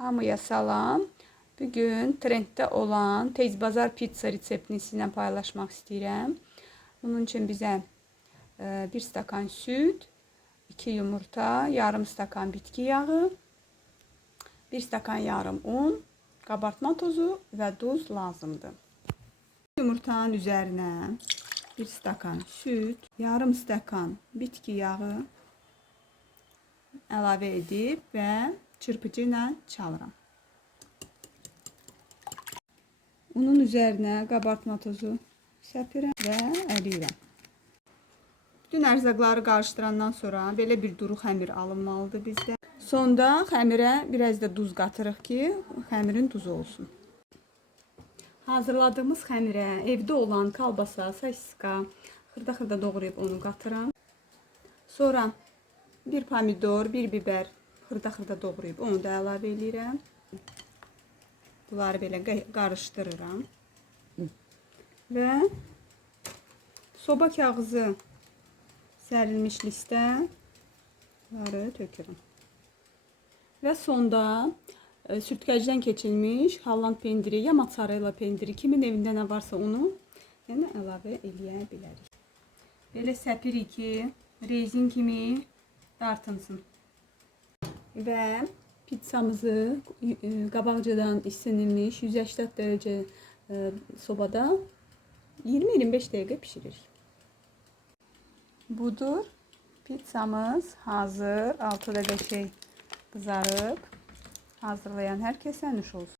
Hamıya salam. Bugün trenddə olan tezbazar pizza reseptini sizinlə paylaşmaq istəyirəm. Bunun üçün bizə 1 stakan süd, 2 yumurta, yarım stakan bitki yağı, 1 stakan yarım un, qabartma tozu və duz lazımdır. Yumurtanın üzərinə 1 stakan süd, yarım stakan bitki yağı əlavə edib və çırpıcı ilə çalıram. Unun üzərinə qabartma tozu səpirəm və əliyirəm. Bütün ərzaqları qarışdırandan sonra belə bir duru xəmir alınmalıdır bizdə. Sonda xəmirə biraz da duz qatırıq ki, xəmirin duzu olsun. Hazırladığımız xəmirə evdə olan kalbasa, sosiska, xırda-xırda doğrayıb onu qatıram. Sonra bir pomidor, bir biber xırda-xırda doğrayıb onu da əlavə edirəm. Bunları belə qarışdırıram. Və soba kağızı sərilmiş listə bunları tökürəm. Və sonda sürtkəcdən keçilmiş Holland pendiri ya mozzarella pendiri, kimin evində nə varsa onu əlavə eləyə bilərik. Belə səpirik ki, rezin kimi dartınsın. Və pizzamızı qabaqcadan isinilmiş 180 dərəcə sobada 20-25 dəqiqə pişiririk. Budur. Pizzamız hazır. Altı da qəşəng qızarıb. Hazırlayan hər kəsə nuş olsun.